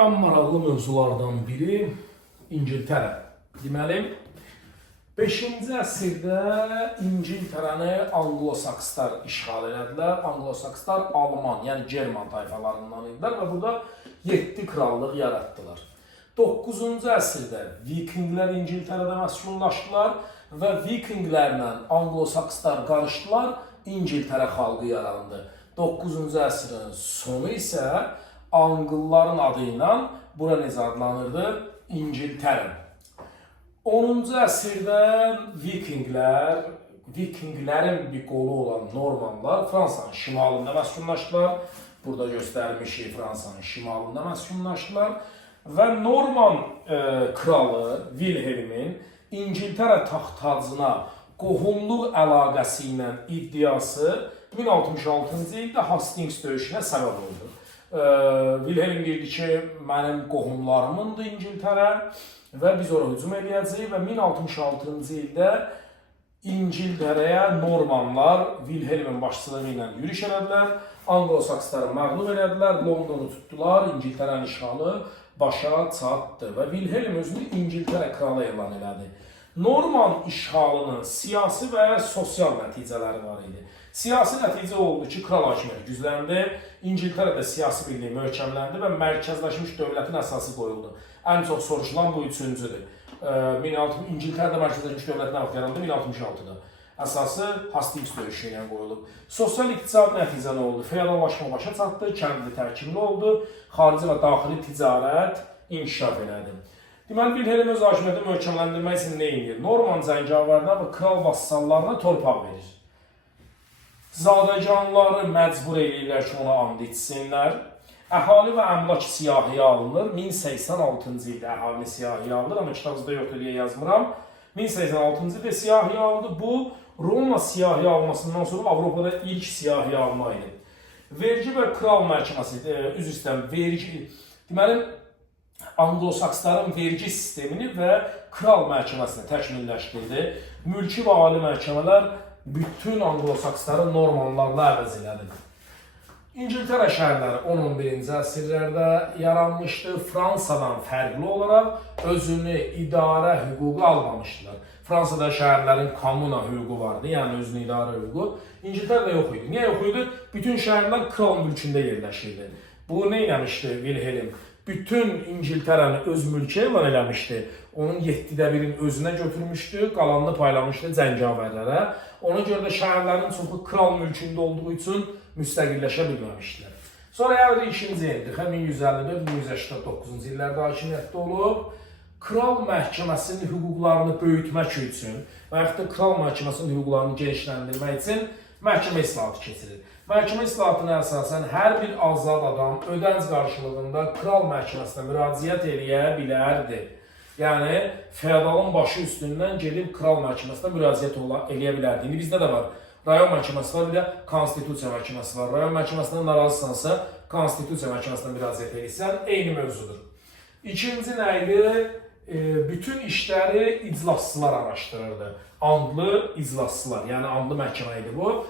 ən maraqlı mövzulardan biri İngiltərə. Deməli, 5-ci əsrdə İngiltərəni Anglosakslar işğal elədilər. Anglosakslar Alman, yəni German tayfalarından idilər və burada 7 krallıq yaratdılar. 9-cu əsrdə Vikinglər İngiltərədə məskunlaşdılar və Vikinglərlə Anglosakslar qarışdılar, İngiltərə xalqı yarandı. 9-cu əsrin sonu isə Anqılların adı ilə bura necə adlanırdı? İngiltərə. 10-cu əsrdə Vikinglərin bir qolu olan Normanlar Fransanın şimalında məskunlaşdılar. Burada göstərmişik Fransanın şimalında məskunlaşdılar. Və Norman kralı Vilhelmin İngiltərə taxt-tacına qohumluq əlaqəsi ilə iddiası 1066-cı ildə Hastings döyüşünə səbəb oldu. Vilhelm deyirdi ki, mənim qohumlarımındır İngiltərə və biz ora hücum edəcəyik və 1066-cı ildə İngiltərəyə Normanlar Vilhelmin başçılığı ilə yürüş elədilər, Anglosaksları məğlub elədilər, Londonu tutdular, İngiltərənin işğalı başa çatdı və Vilhelm özünü İngiltərə kralı elan elədi. Norman işğalının siyasi və sosial nəticələri var idi. Siyasi nəticə oldu ki, kral hakimiyyəti gücləndi, İngiltərədə siyasi birliyi möhkəmləndi və mərkəzləşmiş dövlətin əsası qoyuldu. Ən çox soruşulan bu üçüncüdür. İngiltərədə mərkəzləşmiş dövlət nə vaxt yarandı? 1066-da. Əsası Hastings döyüşü ilə qoyulub. Sosial-iqtisadi nəticə nə oldu? Feodallaşma başa çatdı, kəndli tərkibli oldu, xarici və daxili ticarət inkişaf elədi. Deməli, Vilhelm öz hakimiyyəti möhkəmləndirmək üçün nə edir? Norman cəngavərlərə və kral vassallarına torpaq verir. Zadəganları məcbur edirlər ki, ona and içsinlər. Əhali və əmlak siyahıya alınır. 1086-cı ildə əhalini siyahıya alınır, amma kitabınızda yoxdur deyə yazmıram. 1086-cı ildə siyahıya alındı. Bu, Roma siyahıya almasından sonra Avropada ilk siyahıya alma idi. Vergi və kral məhkəməsi, üzr istəyirəm, vergi, deməli, Anglosaksların vergi sistemini və kral məhkəməsini təkmilləşdirdi. Mülki və ali məhkəmələr bütün Anglosaksları Normanlarla əvəz elədi. İngiltərə şəhərləri 10-11-ci əsrlərdə yaranmışdı. Fransadan fərqli olaraq özünü idarə hüququ almamışdılar. Fransada şəhərlərin kommuna hüququ vardı, yəni özünü idarə hüququ. İngiltərədə yox idi. Niyə yox idi? Bütün şəhərlər kral mülkündə yerləşirdi. Bu nə eləmişdi Vilhelm? Bütün İngiltərəni öz mülkü elan eləmişdi. Onun 7/1-in özünə götürmüşdü, qalanını paylamışdı cəngavərlərə. Ona görə də şəhərlərin çoxu kral mülkündə olduğu üçün müstəqilləşə bilməmişdilər. Sonra yəni ikinci ildir, 1154-1189-cu illərdə hakimiyyətdə olub. Kral məhkəməsinin hüquqlarını böyütmək üçün və yaxud da kral məhkəməsinin hüquqlarını genişləndirmək üçün məhkəmə islahatı keçirir. Məhkəmə islahatına əsasən hər bir azad adam ödənc qarşılığında kral məhkəməsinə müraciət eləyə bilərdi. Yəni, feodalın başı üstündən gedib kral məhkəməsinə müraciət eləyə bilərdi. İndi bizdə də var. Rayon məhkəməsi var, bir də konstitusiya məhkəməsi var. Rayon məhkəməsindən narazısansa, konstitusiya məhkəməsinə müraciət edirsən, eyni mövzudur. İkinci nə idi? Bütün işləri iclasçılar araşdırırdı. Andlı iclasçılar, yəni andlı məhkəmə idi bu.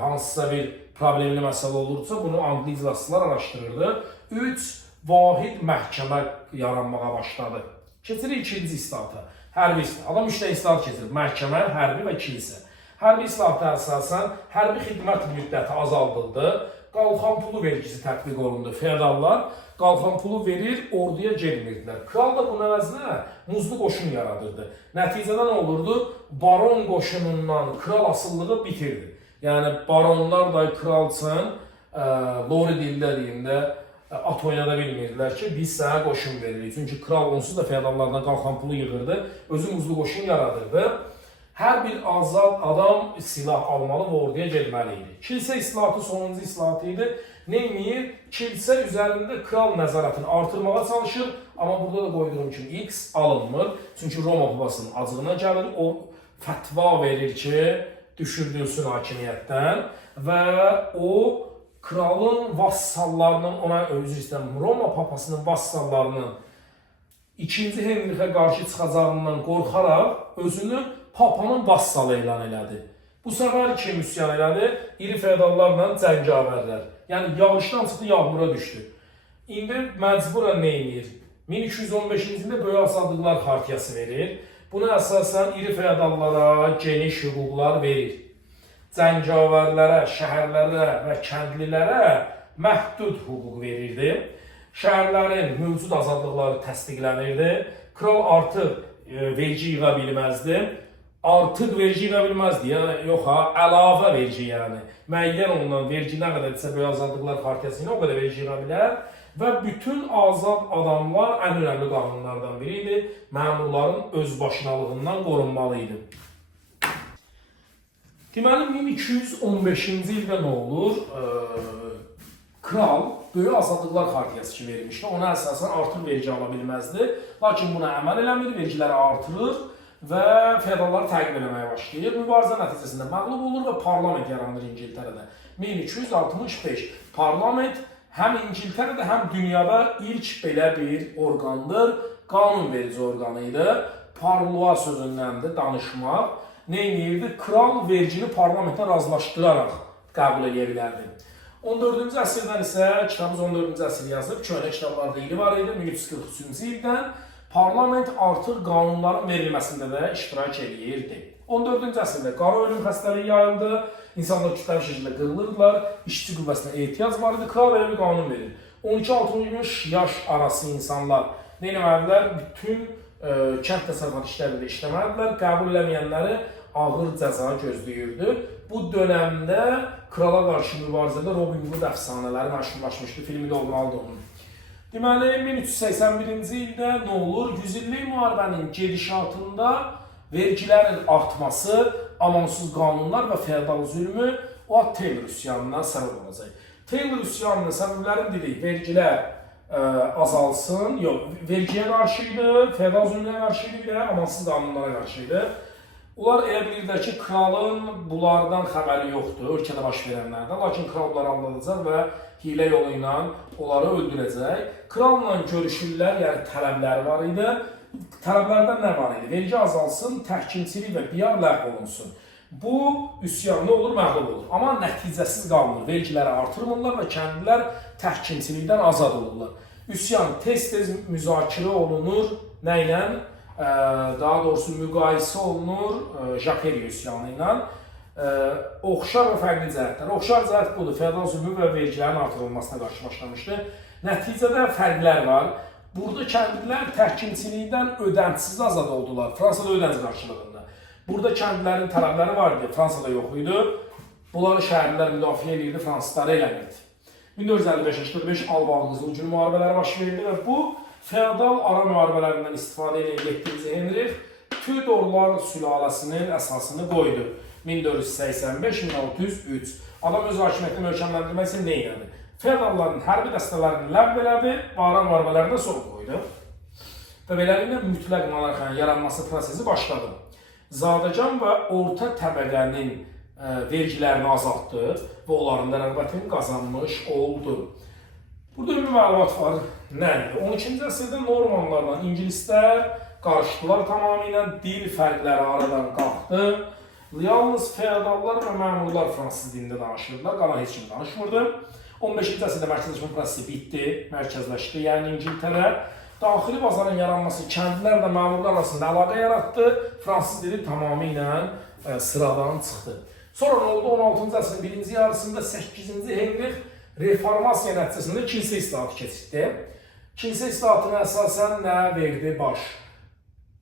Hansısa bir problemli məsələ olursa, bunu andlı iclasçılar araşdırırdı. 3 vahid məhkəmə yaranmağa başladı. Keçirik ikinci islahata. Hərbi islahat. Adam 3 islahat keçirib. Məhkəmə, hərbi və kilsə. Hərbi islahata əsasən hərbi xidmət müddəti azaldıldı. Qalxan pulu vergisi tətbiq olundu. Feodallar qalxan pulu verir, orduya gelmirdilər. Kral da bunun əvəzinə muzlu qoşun yaradırdı. Nəticədə nə olurdu? Baron qoşunundan kral asıllığı bitirdi. Yəni, baronlar da kral üçün, Lori dildə deyində, at oynada bilmirdilər ki, biz sənə qoşun veririk. Çünki kral onsuz da feodallardan qalxan pulu yığırdı, özü muzlu qoşun yaradırdı. Hər bir azad adam silah almalı və orduya gelməli idi. Kilsə islahatı sonuncu islahatı idi. Neyini? Kilsə üzərində kral nəzarətini artırmağa çalışır, amma burada da qoyduğum kimi X alınmır. Çünki Roma papasının acığına gəlir, o fətva verir ki, düşürdülsün hakimiyyətdən və o kralın vassallarının, ona özür istəyirəm, Roma papasının vassallarının 2-ci Henrixə qarşı çıxacağından qorxaraq özünü papanın vassalı elan elədi. Bu səfər kim üsyan elədi? İri feodallarla cəngavərlər. Yəni, yağışdan çıxdı, yağmura düşdü. İndi məcburən nə edir? 1215-ci ildə Böyük Azadlıqlar Xartiyası verir. Buna əsasən iri feodallara geniş hüquqlar verir. Cəngavərlərə, şəhərlərə və kəndlilərə məhdud hüquq verirdi. Şəhərlərin mövcud azadlıqları təsdiqlənirdi. Kral artıq vergi yığa bilməzdi. Artıq vergi yığa bilməzdi, yəni yox ha, əlavə vergi yəni. Müəyyən olunan vergi nə qədərdirsə Böyük Azadlıqlar Xartiyası ilə o qədər vergi yığa bilər. Və bütün azad adamlar ən önəmli qanunlardan biri idi. Məmurların özbaşınalığından qorunmalı idi. Deməli, 1215-ci ildə nə olur? Kral Böyük Azadlıqlar Xartiyası ki vermişdi. Ona əsasən artıq vergi ala bilməzdi. Lakin buna əməl eləmir, vergiləri artırır və feodalları təqib eləməyə başlayır. Mübarizə nəticəsində məğlub olur və parlament yaranır İngiltərədə. 1265 parlament həm İngiltərədə, həm dünyada ilk belə bir orqandır. Qanunverici orqanı idi. Parlua sözündəndir, danışmaq. Nə edirdi? Kral vergini parlamentə razılaşdıraraq qəbul edə bilərdi. 14-cü əsrdən isə, kitabımız 14-cü əsr yazılıb, köhnə kitablarda ili var idi, 1343-cü ildən parlament artıq qanunların verilməsində də iştirak edirdi. 14-cü əsrdə qara ölüm xəstəliyi yayıldı, insanlar kütləvi şəkildə qırılırdılar, işçi qüvvəsinə ehtiyac var idi, kral belə bir qanun verir. 12-65 yaş arası insanlar nə etməlidirlər? Bütün kənd təsərrüfat işlərində işləməlidirlər, qəbul eləməyənləri ağır cəza gözləyirdi. Bu dönəmdə krala qarşı mübarizədə Robin Hood əfsanələri məşhurlaşmışdı, filmi də olmalıdır onun. Deməli, 1381-ci ildə nə olur? 100 illik müharibənin gedişatında vergilərin artması, amansız qanunlar və feodal zülmü o Taylor üsyanına səbəb olacaq. Taylor üsyanının səbəblərini dedik, vergilər azalsın, yox, vergiyə qarşıydı, feodal zülmünə qarşıydı, bir də amansız qanunlara qarşıydı. Onlar elə bilirdilər ki, kralın bunlardan xəbəri yoxdur, ölkədə baş verənlərdən, lakin kral bunları anladacaq və hilə yolu ilə onları öldürəcək. Kralla görüşürlər, yəni tələbləri var idi. Tələblərdən nə var idi? Vergi azalsın, təhkimçilik və biyar ləğv olunsun. Bu üsyan nə olur? Məğlub olur. Amma nəticəsiz qalmır. Vergiləri artırmırlar və kəndlilər təhkimçilikdən azad olurlar. Üsyan tez-tez müzakirə olunur. Nə ilə? Daha doğrusu müqayisə olunur Jakeri üsyanı ilə. Oxşar və fərqli cəhətlər. Oxşar cəhət budur, feodal zülmü və vergilərin artırılmasına qarşı başlamışdı. Nəticədə fərqlər var. Burada kəndlilər təhkimçilikdən ödəntisiz azad oldular, Fransada ödənci qarşılığında. Burada kəndlilərin tələbləri var idi, Fransada yox idi. Bunları şəhərlilər müdafiə edirdi, fransızları eləmirdi. 1455-45 Alba-Qızılgül müharibələri baş verdi və bu feodal ara müharibələrindən istifadə edən 7-ci Henrix Tudorlar sülaləsinin əsasını qoydu. 1485-1603. Adam öz hakimiyyətini möhkəmləndirmək üçün nə elədi? Feodalların hərbi dəstələrini ləğv elədi və ara müharibələrində son qoydu. Və beləliklə mütləq monarxiyanın yaranması prosesi başladı. Zadəgan və orta təbəqənin vergilərini azaltdı və onların da rəğbətini qazanmış oldu. Burada ümumi məlumat var. Nədir? 12-ci əsrdə Normanlarla ingilislər qarışdılar tamamilə, dil fərqləri aradan qalxdı. Yalnız feodallar və məmurlar fransız dilində danışırdılar, qalan heç kim danışmırdı. 15-ci əsrdə mərkəzləşmə prosesi bitdi, mərkəzləşdi, yəni İngiltərə. Daxili bazarın yaranması kəndlilər və məmurlar arasında əlaqə yaratdı, fransız dili tamamilə sıradan çıxdı. Sonra nə oldu? 16-cı əsrin birinci yarısında 8-ci Henrix reformasiya nəticəsində kilsə islahatı keçirdi. Kilsə islahatına əsasən nə verdi? Baş.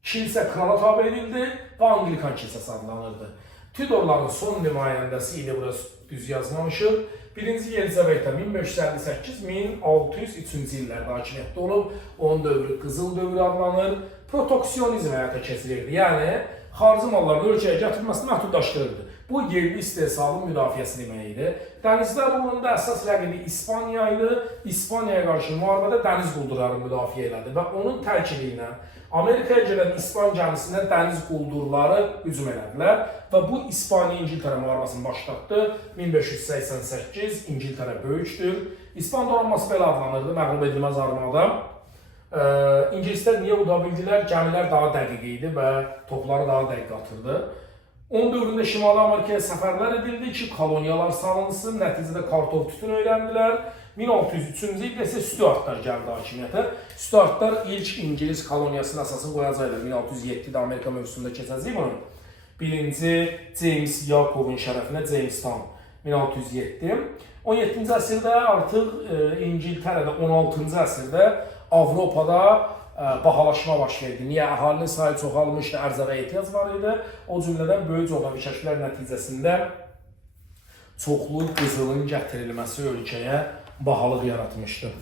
Kilsə krala tabe edildi və Anglikan kilsəsi adlanırdı. Tudorların son nümayəndəsi idi, burası düz yazmamışıq. Birinci Yelizaveta 1558-1603-cü illərdə hakimiyyətdə olub, onun dövrü Qızıl dövrü adlanır. Proteksionizm həyata keçirirdi, yəni xarici malların ölkəyə gətirilməsini məhdudlaşdırırdı. Bu yerli istehsalın müdafiəsi deməkdir. Dənizlər uğrunda əsas rəqibi İspaniya idi. İspaniyaya qarşı müharibədə dəniz quldurları müdafiə elədi və onun təkidi ilə Amerikaya gələn İspan gəmisinə dəniz quldurları hücum elədilər və bu İspaniya-İngiltərə müharibəsini başlatdı. 1588 İngiltərə böyükdür. İspan donanması belə adlanırdı, məğlub edilməz armada. İngilislər niyə uda bildilər? Gəmilər daha dəqiq idi və topları daha dəqiq atırdı. Onun dövründə Şimali Amerikaya səfərlər edildi ki, koloniyalar salınsın, nəticədə kartof tütün öyrəndilər. 1603-cü ildə isə Stuartlar gəldi hakimiyyətə. Stuartlar ilk İngiliz koloniyasının əsasını qoyacaqlar 1607-də Amerika mövzusunda keçəcək bunun. Birinci James Yakovun şərəfinə Jamestown 1607. 17-ci əsrdə artıq İngiltərədə 16-cı əsrdə Avropada bahalaşma baş verdi. Niyə? Əhalinin sayı çoxalmışdı, ərzağa ehtiyac var idi. O cümlədən böyük coğrafi kəşflər nəticəsində çoxlu qızılın gətirilməsi ölkəyə bahalıq yaratmışdı.